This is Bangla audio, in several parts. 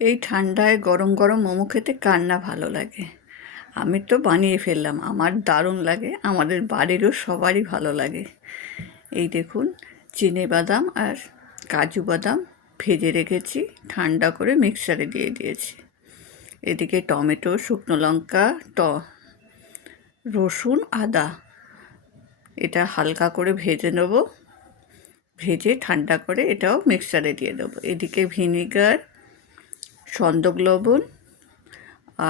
এই ঠান্ডায় গরম গরম মোমো খেতে কার না ভালো লাগে। আমি তো বানিয়ে ফেললাম, আমার দারুণ লাগে, আমাদের বাড়িরও সবারই ভালো লাগে। এই দেখুন, চিনে বাদাম আর কাজু বাদাম ভেজে রেখেছি, ঠান্ডা করে মিক্সারে দিয়ে দিয়েছি। এদিকে টমেটো, শুকনো লঙ্কা, রসুন, আদা এটা হালকা করে ভেজে নেব, ভেজে ঠান্ডা করে এটাও মিক্সারে দিয়ে দেবো। এদিকে ভিনিগার, সন্দক লবণ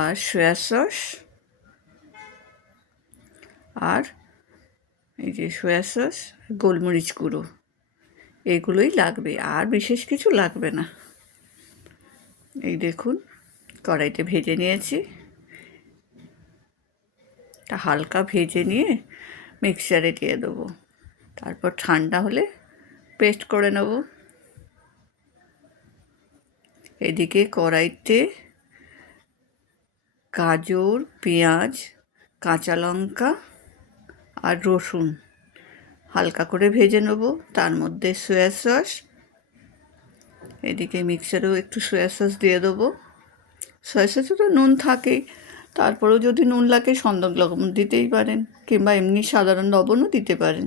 আর সয়া সস, আর এই যে সয়া সস, গোলমরিচ গুঁড়ো, এগুলোই লাগবে, আর বিশেষ কিছু লাগবে না। এই দেখুন, কড়াইতে ভেজে নিয়েছি, তা হালকা ভেজে নিয়ে মিক্সারে দিয়ে দেবো, তারপর ঠান্ডা হলে পেস্ট করে নেব। এদিকে কড়াইতে গাজর, পেঁয়াজ, কাঁচা লঙ্কা আর রসুন হালকা করে ভেজে নেব, তার মধ্যে সয়া সস, এদিকে মিক্সারেও একটু সয়া সস দিয়ে দেবো। সয়া সসে তো নুন থাকেই, তারপরেও যদি নুন লাগে সন্দক লবণ দিতেই পারেন, কিংবা এমনি সাধারণ লবণও দিতে পারেন।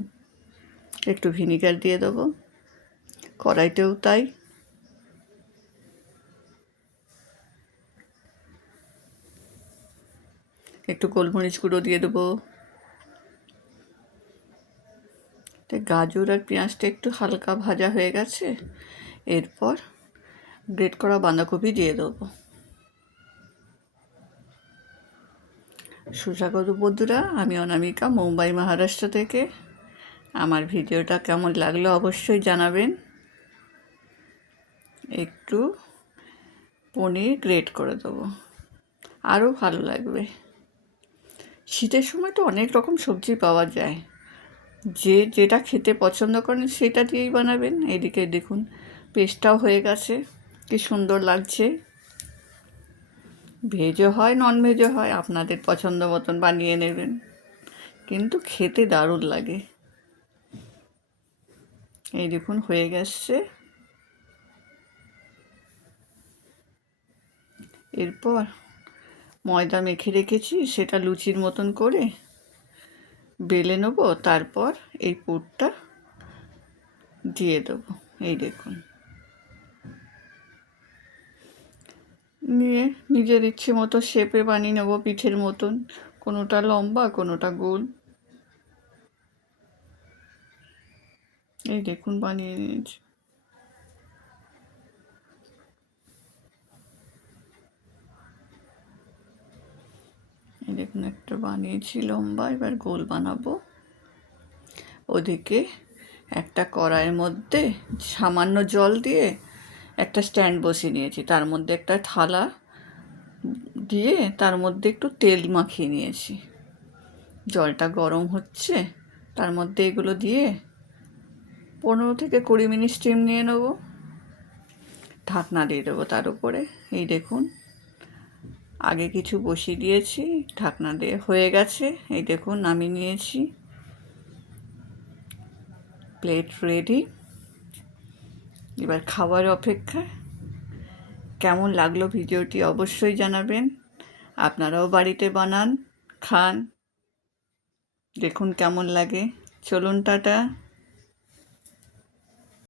একটু ভিনিগার দিয়ে দেবো, কড়াইতেও তাই। একটু গোলমরিচ গুঁড়ো দিয়ে দেবো। গাজর আর পেঁয়াজটা একটু হালকা ভাজা হয়ে গেছে, এরপর গ্রেট করা বাঁধাকপি দিয়ে দেবো। সুস্বাগত বন্ধুরা, আমি অনামিকা, মুম্বাই, মহারাষ্ট্র থেকে। আমার ভিডিওটা কেমন লাগলো অবশ্যই জানাবেন। একটু পনির গ্রেট করে দেবো, আরও ভালো লাগবে। শীতের সময় তো অনেক রকম সবজি পাওয়া যায়, যে যেটা খেতে পছন্দ করেন সেটা দিয়েই বানাবেন। এদিকে দেখুন, পেস্টটাও হয়ে গেছে, কি সুন্দর লাগছে। ভেজও হয়, নন ভেজও হয়, আপনাদের পছন্দ মতন বানিয়ে নেবেন, কিন্তু খেতে দারুণ লাগে। এই দেখুন, হয়ে গেছে। এরপর ময়দা মেখে রেখেছি, সেটা লুচির মতন করে বেলে নেবো, তারপর এই পুরটা দিয়ে দেবো। এই দেখুন, নিয়ে নিজের ইচ্ছে মতো শেপে বানিয়ে নেবো পিঠের মতন, কোনোটা লম্বা, কোনোটা গোল। এই দেখুন, বানিয়ে নিয়েছি। এই দেখুন, একটা বানিয়েছি লম্বা, এবার গোল বানাবো। ওদিকে একটা কড়াইয়ের মধ্যে সামান্য জল দিয়ে একটা স্ট্যান্ড বসিয়ে নিয়েছি, তার মধ্যে একটা থালা দিয়ে তার মধ্যে একটু তেল মাখিয়ে নিয়েছি। জলটা গরম হচ্ছে, তার মধ্যে এগুলো দিয়ে 15 থেকে 20 মিনিট স্টিম নিয়ে নেব, ঢাকনা দিয়ে দেবো তার উপরে। এই দেখুন, আগে কিছু বসিয়ে দিয়েছি, ঢাকনা দিয়ে হয়ে গেছে। এই দেখুন, নামিয়ে নিয়েছি, প্লেট রেডি। এবার খাবার অপেক্ষা। কেমন লাগলো ভিডিওটি অবশ্যই জানাবেন, আপনারাও বাড়িতে বানান, খান, দেখুন কেমন লাগে। চলুন, টাটা।